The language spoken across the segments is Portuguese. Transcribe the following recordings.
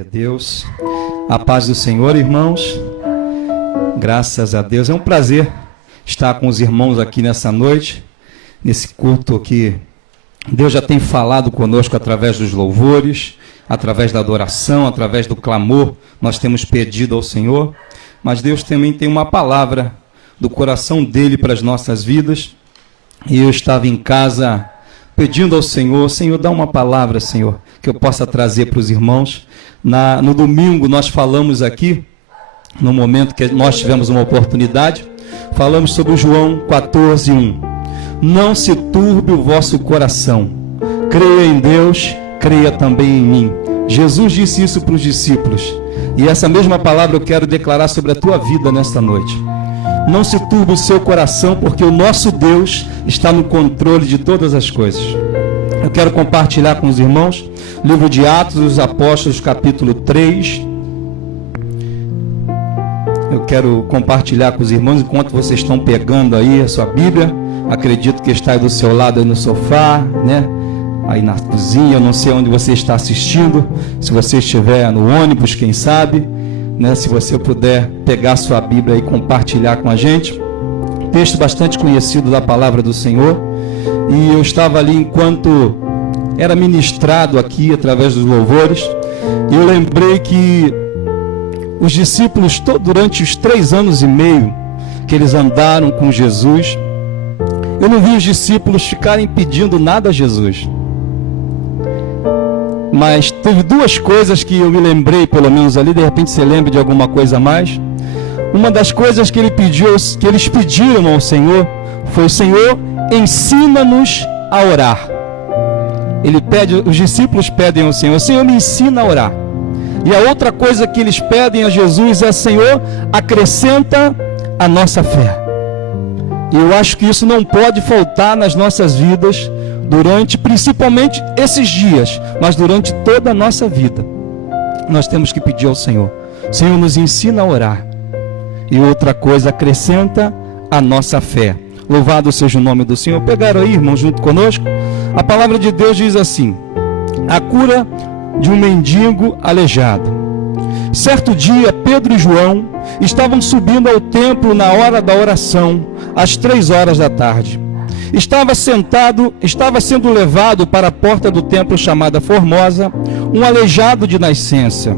Glória a Deus. A paz do Senhor, irmãos. Graças a Deus. É um prazer estar com os irmãos aqui nessa noite, nesse culto que Deus já tem falado conosco através dos louvores, através da adoração, através do clamor. Nós temos pedido ao Senhor, mas Deus também tem uma palavra do coração dele para as nossas vidas. E eu estava em casa pedindo ao Senhor: Senhor, dá uma palavra, Senhor, que eu possa trazer para os irmãos. No domingo nós falamos aqui, no momento que nós tivemos uma oportunidade, falamos sobre o João 14:1. Não se turbe o vosso coração, creia em Deus, creia também em mim. Jesus disse isso para os discípulos, e essa mesma palavra eu quero declarar sobre a tua vida nesta noite. Não se turbe o seu coração, porque o nosso Deus está no controle de todas as coisas. Eu quero compartilhar com os irmãos livro de Atos dos Apóstolos, capítulo 3. Eu quero compartilhar com os irmãos enquanto vocês estão pegando aí a sua Bíblia. Acredito que está aí do seu lado, aí no sofá, né? Aí na cozinha, eu não sei onde você está assistindo. Se você estiver no ônibus, quem sabe, né? Se você puder pegar a sua Bíblia e compartilhar com a gente. Texto bastante conhecido da palavra do Senhor. E eu estava ali enquanto era ministrado aqui através dos louvores. E eu lembrei que os discípulos, durante os 3 anos e meio que eles andaram com Jesus, eu não vi os discípulos ficarem pedindo nada a Jesus. Mas teve 2 coisas que eu me lembrei, pelo menos ali, de repente você lembra de alguma coisa a mais. Uma das coisas que eles pediram ao Senhor foi: Senhor, ensina-nos a orar. Os discípulos pedem ao Senhor: Senhor, me ensina a orar. E a outra coisa que eles pedem a Jesus é: Senhor, acrescenta a nossa fé. E eu acho que isso não pode faltar nas nossas vidas, principalmente esses dias, mas durante toda a nossa vida. Nós temos que pedir ao Senhor: Senhor, nos ensina a orar. E outra coisa, acrescenta a nossa fé. Louvado seja o nome do Senhor. Pegaram aí, irmão, junto conosco? A palavra de Deus diz assim: a cura de um mendigo aleijado. Certo dia, Pedro e João estavam subindo ao templo na hora da oração, às 3 da tarde. Estava sendo levado para a porta do templo chamada Formosa, um aleijado de nascença.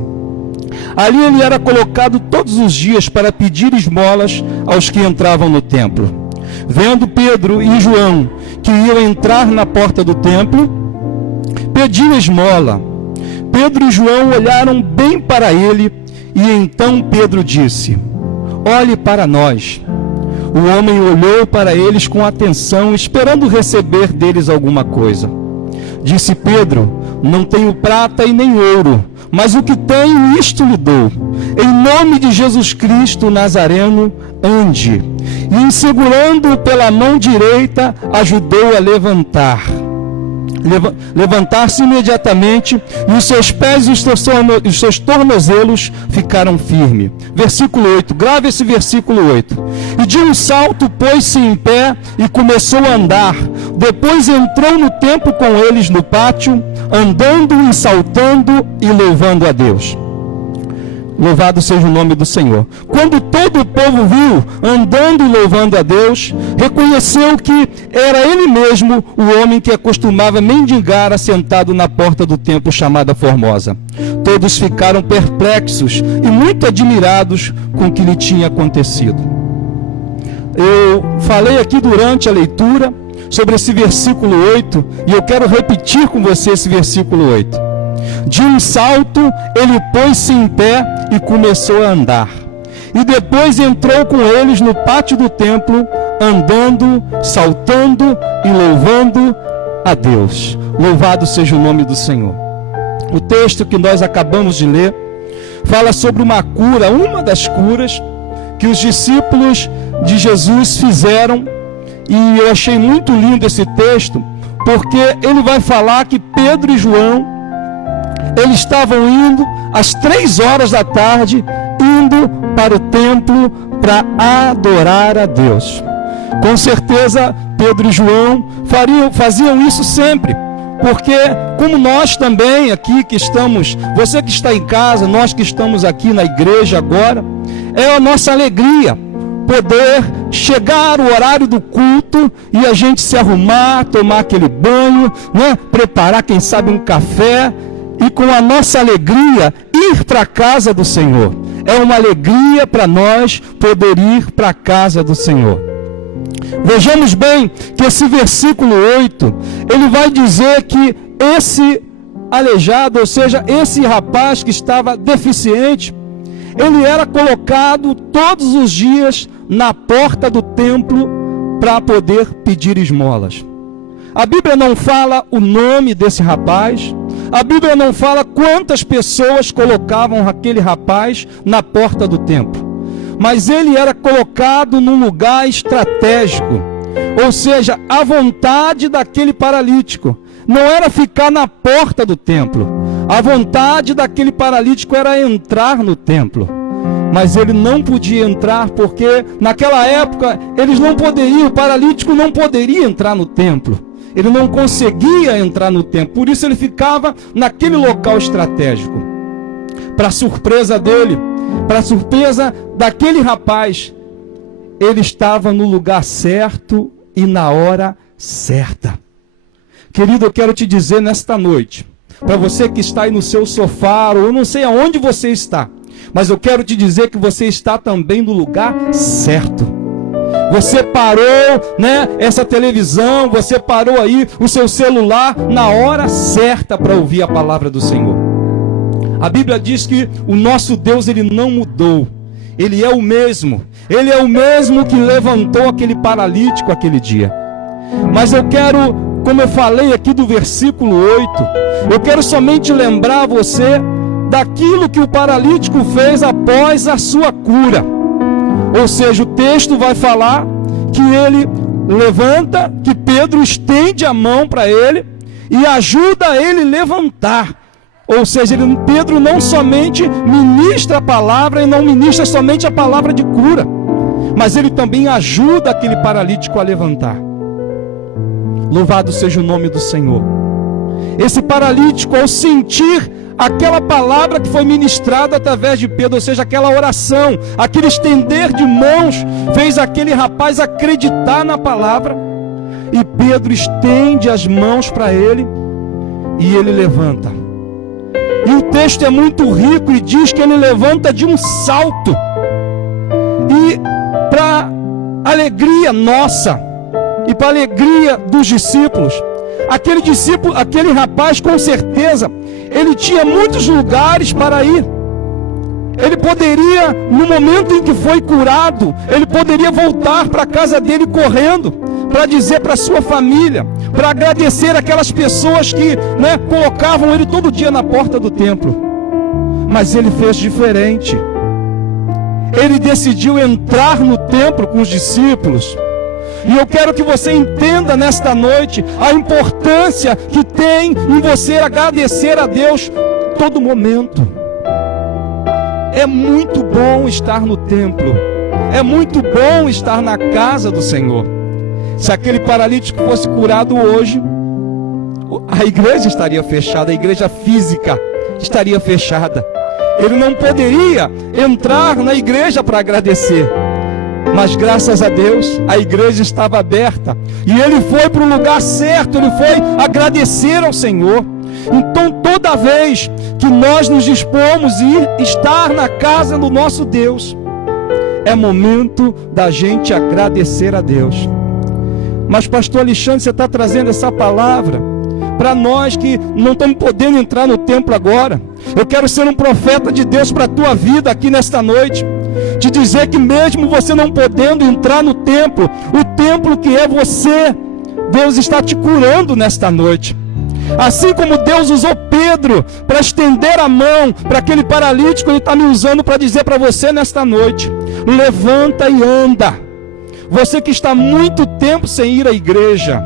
Ali ele era colocado todos os dias para pedir esmolas aos que entravam no templo. Vendo Pedro e João que iam entrar na porta do templo, pediu esmola. Pedro e João olharam bem para ele, e então Pedro disse: olhe para nós. O homem olhou para eles com atenção, esperando receber deles alguma coisa. Disse Pedro: não tenho prata e nem ouro, mas o que tenho, isto lhe dou. Em nome de Jesus Cristo Nazareno, ande. E, segurando-o pela mão direita, ajudou a levantar-se imediatamente, e os seus pés e os seus tornozelos ficaram firmes. Versículo 8, grave esse versículo 8. E de um salto pôs-se em pé e começou a andar. Depois entrou no templo com eles no pátio, andando e saltando e louvando a Deus. Louvado seja o nome do Senhor. Quando todo o povo viu andando e louvando a Deus, reconheceu que era ele mesmo o homem que acostumava mendigar assentado na porta do templo chamada Formosa. Todos ficaram perplexos e muito admirados com o que lhe tinha acontecido. Eu falei aqui durante a leitura sobre esse versículo 8, e eu quero repetir com você esse versículo 8. De um salto, ele pôs-se em pé e começou a andar. E depois entrou com eles no pátio do templo, andando, saltando e louvando a Deus. Louvado seja o nome do Senhor. O texto que nós acabamos de ler fala sobre uma cura, uma das curas que os discípulos de Jesus fizeram. E eu achei muito lindo esse texto, porque ele vai falar que Pedro e João, eles estavam indo às 3 da tarde, indo para o templo para adorar a Deus. Com certeza Pedro e João faziam isso sempre, Porque como nós também aqui que estamos, você que está em casa, nós que estamos aqui na igreja agora, é a nossa alegria poder chegar o horário do culto e a gente se arrumar, tomar aquele banho, né? Preparar, quem sabe, um café e com a nossa alegria ir para a casa do Senhor. É uma alegria para nós poder ir para a casa do Senhor. Vejamos bem que esse versículo 8, ele vai dizer que esse aleijado, ou seja, esse rapaz que estava deficiente, ele era colocado todos os dias na porta do templo para poder pedir esmolas. A Bíblia não fala o nome desse rapaz, a Bíblia não fala quantas pessoas colocavam aquele rapaz na porta do templo, mas ele era colocado num lugar estratégico, ou seja, à vontade daquele paralítico. Não era ficar na porta do templo, a vontade daquele paralítico era entrar no templo. Mas ele não podia entrar porque naquela época eles não poderiam, o paralítico não poderia entrar no templo. Ele não conseguia entrar no templo, por isso ele ficava naquele local estratégico. Para surpresa dele, para surpresa daquele rapaz, ele estava no lugar certo e na hora certa. Querido, eu quero te dizer nesta noite, para você que está aí no seu sofá, ou eu não sei aonde você está, mas eu quero te dizer que você está também no lugar certo. Você parou, né, essa televisão, você parou aí o seu celular na hora certa para ouvir a palavra do Senhor. A Bíblia diz que o nosso Deus, ele não mudou. Ele é o mesmo. Ele é o mesmo que levantou aquele paralítico aquele dia. Mas eu quero, como eu falei aqui do versículo 8, eu quero somente lembrar você daquilo que o paralítico fez após a sua cura. Ou seja, o texto vai falar que ele levanta, que Pedro estende a mão para ele e ajuda ele a levantar. Ou seja, Pedro não somente ministra a palavra e não ministra somente a palavra de cura, mas ele também ajuda aquele paralítico a levantar. Louvado seja o nome do Senhor. Esse paralítico, ao sentir aquela palavra que foi ministrada através de Pedro, ou seja, aquela oração, aquele estender de mãos, fez aquele rapaz acreditar na palavra, e Pedro estende as mãos para ele, e ele levanta. E o texto é muito rico e diz que ele levanta de um salto, e para alegria nossa, e para alegria dos discípulos, aquele rapaz, com certeza, ele tinha muitos lugares para ir. Ele poderia, no momento em que foi curado, ele poderia voltar para a casa dele correndo, para dizer para sua família, para agradecer aquelas pessoas que, né, colocavam ele todo dia na porta do templo. Mas ele fez diferente. Ele decidiu entrar no templo com os discípulos. E eu quero que você entenda nesta noite a importância que tem em você agradecer a Deus todo momento. É muito bom estar no templo. É muito bom estar na casa do Senhor. Se aquele paralítico fosse curado hoje, a igreja estaria fechada, a igreja física estaria fechada. Ele não poderia entrar na igreja para agradecer. Mas graças a Deus, a igreja estava aberta. E ele foi para o lugar certo, ele foi agradecer ao Senhor. Então toda vez que nós nos dispomos a ir estar na casa do nosso Deus, é momento da gente agradecer a Deus. Mas pastor Alexandre, você está trazendo essa palavra para nós que não estamos podendo entrar no templo agora. Eu quero ser um profeta de Deus para a tua vida aqui nesta noite. Te dizer que mesmo você não podendo entrar no templo, o templo que é você, Deus está te curando nesta noite. Assim como Deus usou Pedro para estender a mão para aquele paralítico, Ele está me usando para dizer para você nesta noite: levanta e anda. Você que está muito tempo sem ir à igreja,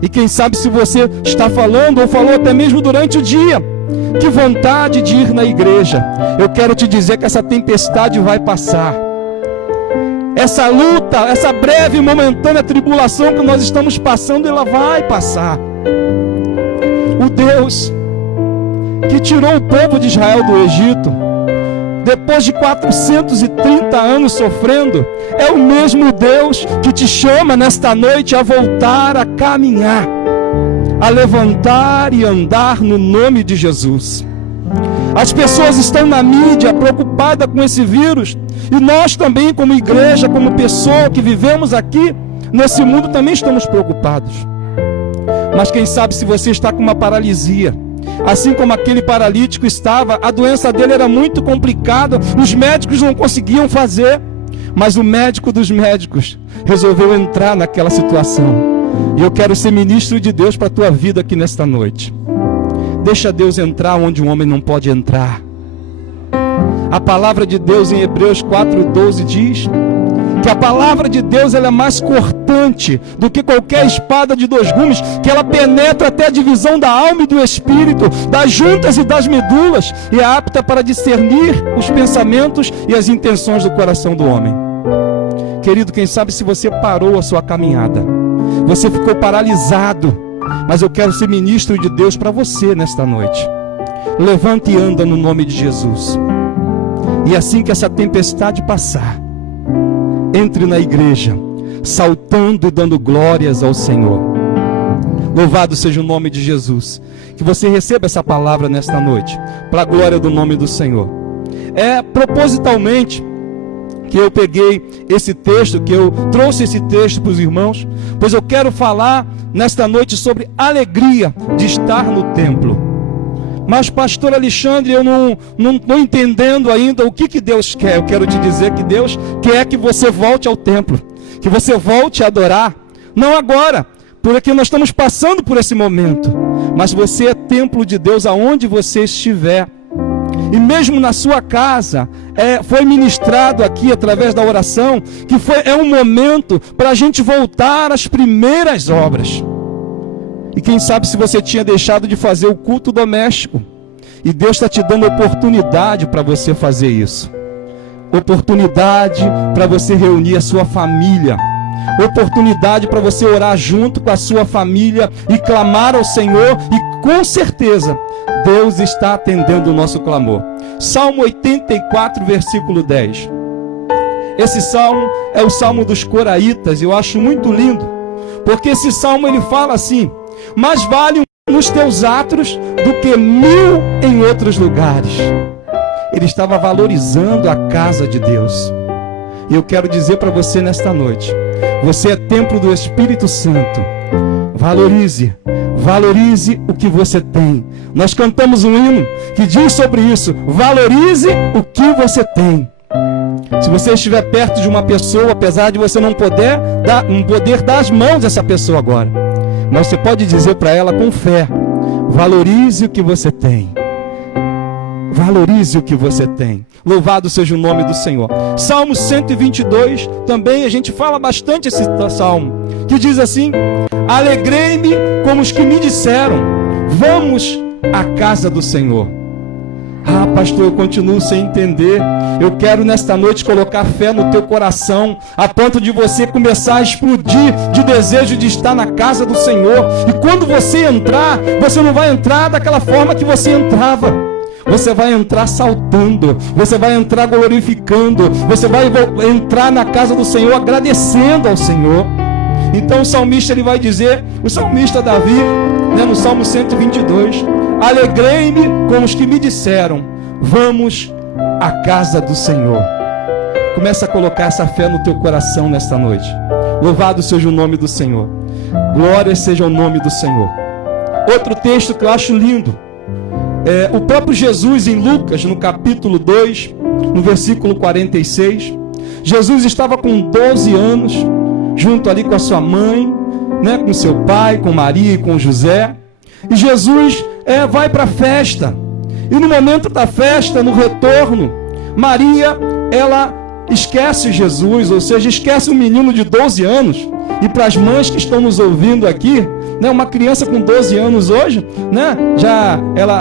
e quem sabe se você está falando ou falou até mesmo durante o dia, que vontade de ir na igreja. Eu quero te dizer que essa tempestade vai passar. Essa luta, essa breve e momentânea tribulação que nós estamos passando, ela vai passar. O Deus que tirou o povo de Israel do Egito, depois de 430 anos sofrendo, é o mesmo Deus que te chama nesta noite a voltar a caminhar, a levantar e andar no nome de Jesus. As pessoas estão na mídia preocupadas com esse vírus, e nós também, como igreja, como pessoa que vivemos aqui nesse mundo, também estamos preocupados. Mas quem sabe se você está com uma paralisia, assim como aquele paralítico estava, a doença dele era muito complicada, os médicos não conseguiam fazer, mas o médico dos médicos resolveu entrar naquela situação. E eu quero ser ministro de Deus para a tua vida aqui nesta noite. Deixa Deus entrar onde um homem não pode entrar. A palavra de Deus em Hebreus 4:12 diz que a palavra de Deus ela é mais cortante do que qualquer espada de 2 gumes, que ela penetra até a divisão da alma e do espírito, das juntas e das medulas, e é apta para discernir os pensamentos e as intenções do coração do homem. Querido, quem sabe se você parou a sua caminhada, você ficou paralisado, mas eu quero ser ministro de Deus para você nesta noite. Levanta e anda no nome de Jesus. E assim que essa tempestade passar, entre na igreja, saltando e dando glórias ao Senhor. Louvado seja o nome de Jesus. Que você receba essa palavra nesta noite, para a glória do nome do Senhor. É propositalmente que eu peguei esse texto, que eu trouxe esse texto para os irmãos, pois eu quero falar nesta noite sobre alegria de estar no templo. Mas pastor Alexandre, eu não estou entendendo ainda o que Deus quer. Eu quero te dizer que Deus quer que você volte ao templo, que você volte a adorar, não agora, porque nós estamos passando por esse momento, mas você é templo de Deus aonde você estiver. E mesmo na sua casa, foi ministrado aqui através da oração, que é um momento para a gente voltar às primeiras obras. E quem sabe se você tinha deixado de fazer o culto doméstico, e Deus está te dando oportunidade para você fazer isso. Oportunidade para você reunir a sua família. Oportunidade para você orar junto com a sua família e clamar ao Senhor, e com certeza Deus está atendendo o nosso clamor. Salmo 84, versículo 10. Esse salmo é o salmo dos coraitas. Eu acho muito lindo, porque esse salmo ele fala assim: mais vale nos teus atos do que 1000 em outros lugares. Ele estava valorizando a casa de Deus. E eu quero dizer para você nesta noite, você é templo do Espírito Santo. Valorize o que você tem. Nós cantamos um hino que diz sobre isso: valorize o que você tem. Se você estiver perto de uma pessoa, apesar de você não poder dar as mãos a essa pessoa agora, mas você pode dizer para ela com fé: valorize o que você tem. Valorize o que você tem. Louvado seja o nome do Senhor. Salmo 122, também a gente fala bastante esse salmo, que diz assim: alegrei-me com os que me disseram, vamos à casa do Senhor. Ah, pastor, eu continuo sem entender. Eu quero nesta noite colocar fé no teu coração, a ponto de você começar a explodir de desejo de estar na casa do Senhor. E quando você entrar, você não vai entrar daquela forma que você entrava. Você vai entrar saltando, você vai entrar glorificando, você vai entrar na casa do Senhor agradecendo ao Senhor. Então o salmista ele vai dizer, o salmista Davi, no Salmo 122, alegrei-me com os que me disseram, vamos à casa do Senhor. Começa a colocar essa fé no teu coração nesta noite. Louvado seja o nome do Senhor. Glória seja o nome do Senhor. Outro texto que eu acho lindo, o próprio Jesus em Lucas, no capítulo 2, no versículo 46, Jesus estava com 12 anos, junto ali com a sua mãe, com seu pai, com Maria e com José, e Jesus vai para a festa, e no momento da festa, no retorno, Maria, ela esquece Jesus, ou seja, esquece um menino de 12 anos, e para as mães que estão nos ouvindo aqui, uma criança com 12 anos hoje,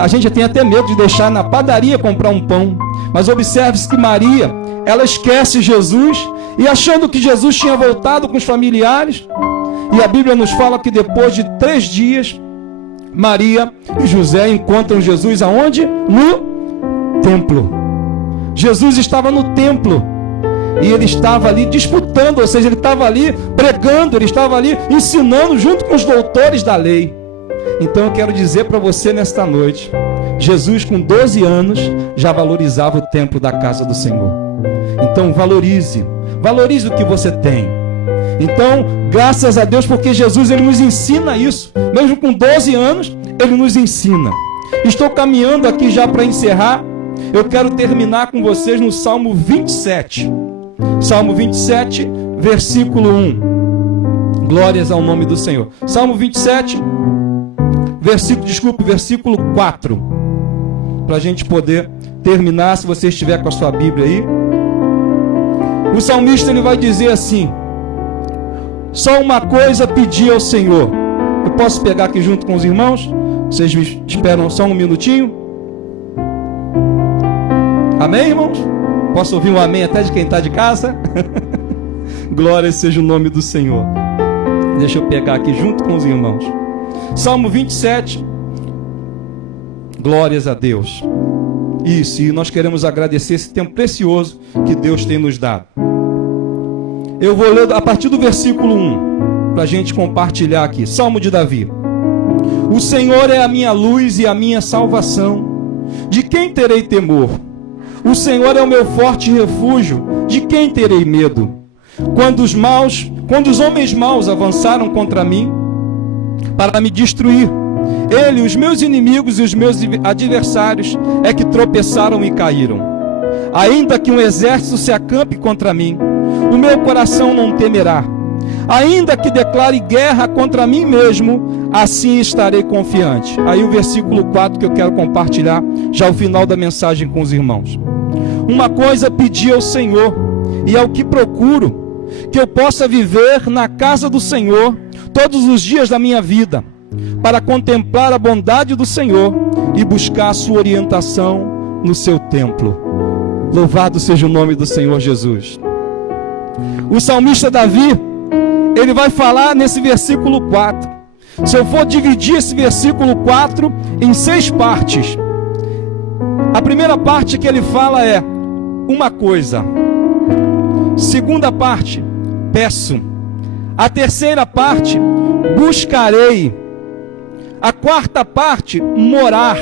a gente já tem até medo de deixar na padaria comprar um pão. Mas observe-se que Maria, ela esquece Jesus, e achando que Jesus tinha voltado com os familiares, e a Bíblia nos fala que depois de 3 dias, Maria e José encontram Jesus aonde? No templo. Jesus estava no templo e ele estava ali disputando, ou seja, ele estava ali pregando, ele estava ali ensinando junto com os doutores da lei. Então eu quero dizer para você nesta noite, Jesus com 12 anos já valorizava o templo da casa do Senhor. Então valorize o que você tem. Então, graças a Deus, porque Jesus ele nos ensina isso. Mesmo com 12 anos, ele nos ensina. Estou caminhando aqui já para encerrar. Eu quero terminar com vocês no Salmo 27. Salmo 27, versículo 1. Glórias ao nome do Senhor. Salmo 27, versículo 4. Para a gente poder terminar, se você estiver com a sua Bíblia aí. O salmista ele vai dizer assim: só uma coisa pedi ao Senhor. Eu posso pegar aqui junto com os irmãos? Vocês me esperam só um minutinho? Amém, irmãos? Posso ouvir um amém até de quem está de casa? Glória seja o nome do Senhor. Deixa eu pegar aqui junto com os irmãos. Salmo 27. Glórias a Deus. Isso, e nós queremos agradecer esse tempo precioso que Deus tem nos dado. Eu vou ler a partir do versículo 1, para a gente compartilhar aqui. Salmo de Davi. O Senhor é a minha luz e a minha salvação. De quem terei temor? O Senhor é o meu forte refúgio. De quem terei medo? Quando os homens maus avançaram contra mim para me destruir, ele, os meus inimigos e os meus adversários é que tropeçaram e caíram. Ainda que um exército se acampe contra mim, o meu coração não temerá. Ainda que declare guerra contra mim mesmo, assim estarei confiante. Aí o versículo 4 que eu quero compartilhar, já ao final da mensagem com os irmãos. Uma coisa pedi ao Senhor, e é o que procuro, que eu possa viver na casa do Senhor todos os dias da minha vida, para contemplar a bondade do Senhor e buscar a sua orientação no seu templo. Louvado seja o nome do Senhor Jesus. O salmista Davi, ele vai falar nesse versículo 4. Se eu for dividir esse versículo 4 em 6 partes, a primeira parte que ele fala é uma coisa. Segunda parte, peço. A terceira parte, buscarei. A quarta parte, morar.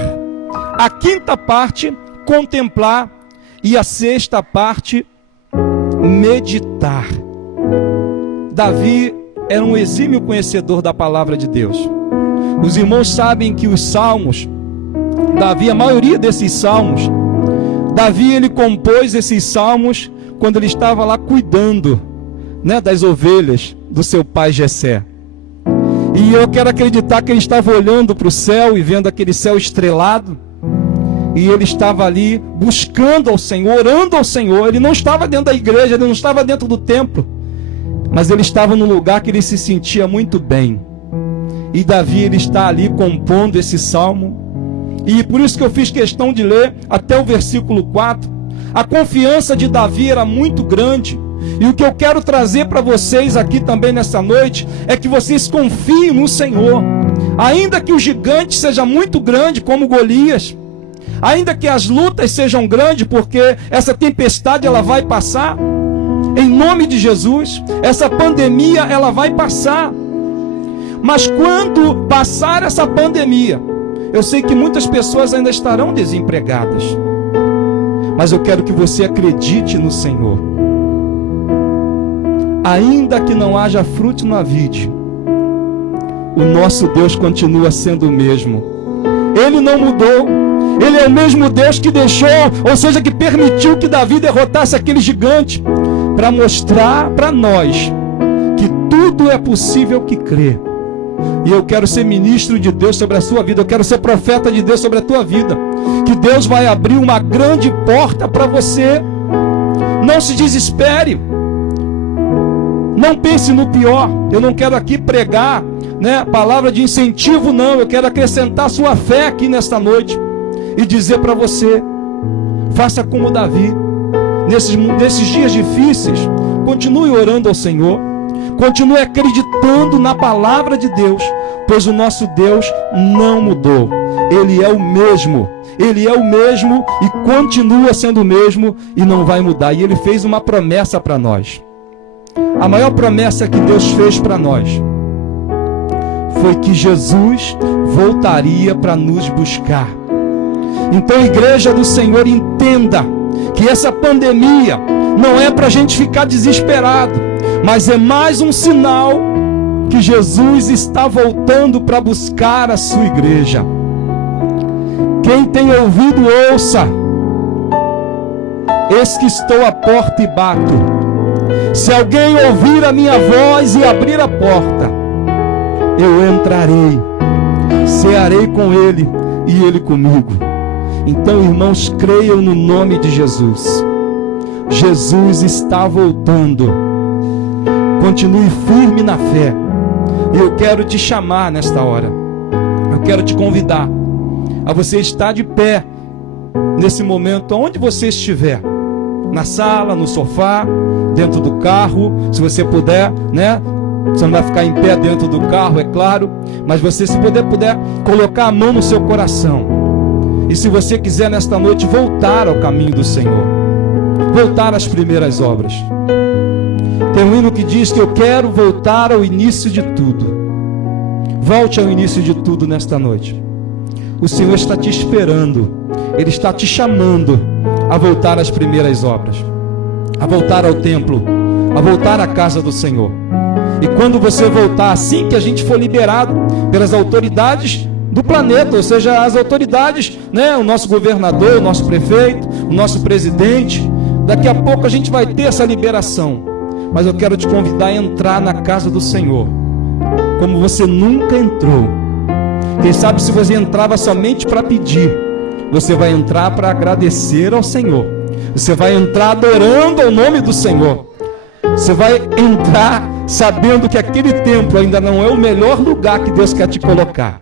A quinta parte, contemplar. E a sexta parte, meditar. Davi era um exímio conhecedor da palavra de Deus. Os irmãos sabem que os salmos, Davi, a maioria desses salmos, Davi ele compôs esses salmos quando ele estava lá cuidando, das ovelhas do seu pai Jessé. E eu quero acreditar que ele estava olhando para o céu e vendo aquele céu estrelado. E ele estava ali buscando ao Senhor, orando ao Senhor. Ele não estava dentro da igreja, ele não estava dentro do templo, mas ele estava num lugar que ele se sentia muito bem. E Davi ele está ali compondo esse salmo. E por isso que eu fiz questão de ler até o versículo 4. A confiança de Davi era muito grande. E o que eu quero trazer para vocês aqui também nessa noite é que vocês confiem no Senhor. Ainda que o gigante seja muito grande como Golias, ainda que as lutas sejam grandes, porque essa tempestade ela vai passar, em nome de Jesus, essa pandemia ela vai passar. Mas quando passar essa pandemia, eu sei que muitas pessoas ainda estarão desempregadas, mas eu quero que você acredite no Senhor. Ainda que não haja fruto na vide, o nosso Deus continua sendo o mesmo. Ele não mudou. Ele é o mesmo Deus que deixou, ou seja, que permitiu que Davi derrotasse aquele gigante, para mostrar para nós que tudo é possível que crê. E eu quero ser ministro de Deus sobre a sua vida, eu quero ser profeta de Deus sobre a tua vida, que Deus vai abrir uma grande porta para você. Não se desespere, não pense no pior. Eu não quero aqui pregar, palavra de incentivo, não. Eu quero acrescentar sua fé aqui nesta noite e dizer para você: faça como Davi. Nesses dias difíceis, continue orando ao Senhor, continue acreditando na palavra de Deus, pois o nosso Deus não mudou. Ele é o mesmo. Ele é o mesmo e continua sendo o mesmo e não vai mudar. E Ele fez uma promessa para nós. A maior promessa que Deus fez para nós foi que Jesus voltaria para nos buscar. Então, igreja do Senhor, entenda que essa pandemia não é para a gente ficar desesperado, mas é mais um sinal que Jesus está voltando para buscar a sua igreja. Quem tem ouvido, ouça. Eis que estou à porta e bato. Se alguém ouvir a minha voz e abrir a porta, eu entrarei, cearei com ele e ele comigo. Então, irmãos, creiam no nome de Jesus. Jesus está voltando. Continue firme na fé. E eu quero te chamar nesta hora. Eu quero te convidar a você estar de pé nesse momento, onde você estiver. Na sala, no sofá, dentro do carro, se você puder, né? Você não vai ficar em pé dentro do carro, é claro, mas você, se puder colocar a mão no seu coração. E se você quiser nesta noite voltar ao caminho do Senhor, voltar às primeiras obras. Tem um hino que diz que eu quero voltar ao início de tudo. Volte ao início de tudo nesta noite. O Senhor está te esperando. Ele está te chamando a voltar às primeiras obras, a voltar ao templo, a voltar à casa do Senhor. E quando você voltar, assim que a gente for liberado pelas autoridades do planeta, ou seja, as autoridades, né, o nosso governador, o nosso prefeito, o nosso presidente, daqui a pouco a gente vai ter essa liberação. Mas eu quero te convidar a entrar na casa do Senhor como você nunca entrou. Quem sabe, se você entrava somente para pedir, você vai entrar para agradecer ao Senhor. Você vai entrar adorando ao nome do Senhor. Você vai entrar sabendo que aquele templo ainda não é o melhor lugar que Deus quer te colocar.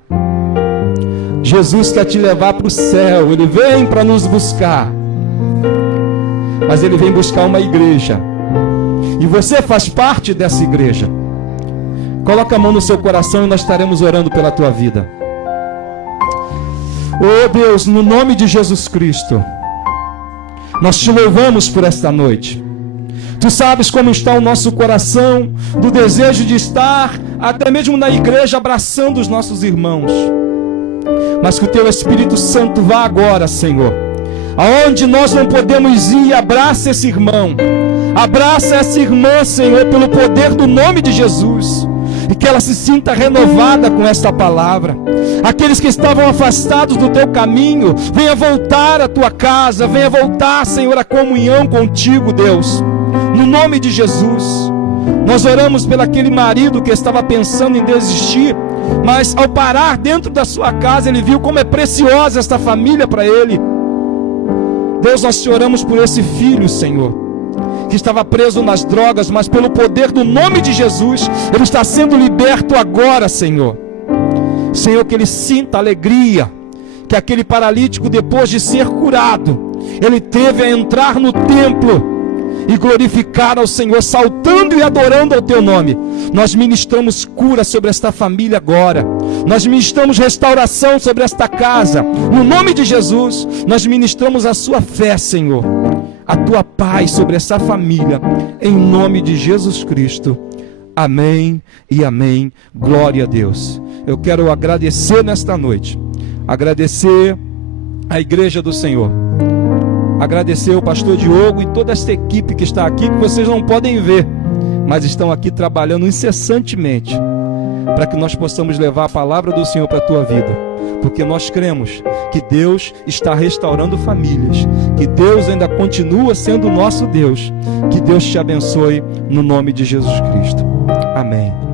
Jesus quer te levar para o céu. Ele vem para nos buscar. Mas Ele vem buscar uma igreja. E você faz parte dessa igreja. Coloca a mão no seu coração e nós estaremos orando pela tua vida. Oh Deus, no nome de Jesus Cristo, nós te louvamos por esta noite. Tu sabes como está o nosso coração, do desejo de estar até mesmo na igreja abraçando os nossos irmãos. Mas que o teu Espírito Santo vá agora, Senhor, aonde nós não podemos ir, abraça esse irmão, abraça essa irmã, Senhor, pelo poder do nome de Jesus, e que ela se sinta renovada com esta palavra. Aqueles que estavam afastados do teu caminho, venha voltar à tua casa, venha voltar, Senhor, a comunhão contigo, Deus, no nome de Jesus. Nós oramos pelo aquele marido que estava pensando em desistir, mas ao parar dentro da sua casa, ele viu como é preciosa esta família para ele. Deus, nós te oramos por esse filho, Senhor, que estava preso nas drogas, mas pelo poder do nome de Jesus, ele está sendo liberto agora, Senhor. Senhor, que ele sinta alegria, que aquele paralítico, depois de ser curado, ele teve a entrar no templo e glorificar ao Senhor, saltando e adorando ao teu nome. Nós ministramos cura sobre esta família agora. Nós ministramos restauração sobre esta casa. No nome de Jesus, nós ministramos a sua fé, Senhor, a tua paz sobre essa família, em nome de Jesus Cristo. Amém e amém. Glória a Deus. Eu quero agradecer nesta noite, agradecer a igreja do Senhor, agradecer o pastor Diogo e toda esta equipe que está aqui, que vocês não podem ver, mas estão aqui trabalhando incessantemente para que nós possamos levar a palavra do Senhor para a tua vida, porque nós cremos que Deus está restaurando famílias, que Deus ainda continua sendo o nosso Deus. Que Deus te abençoe no nome de Jesus Cristo. Amém.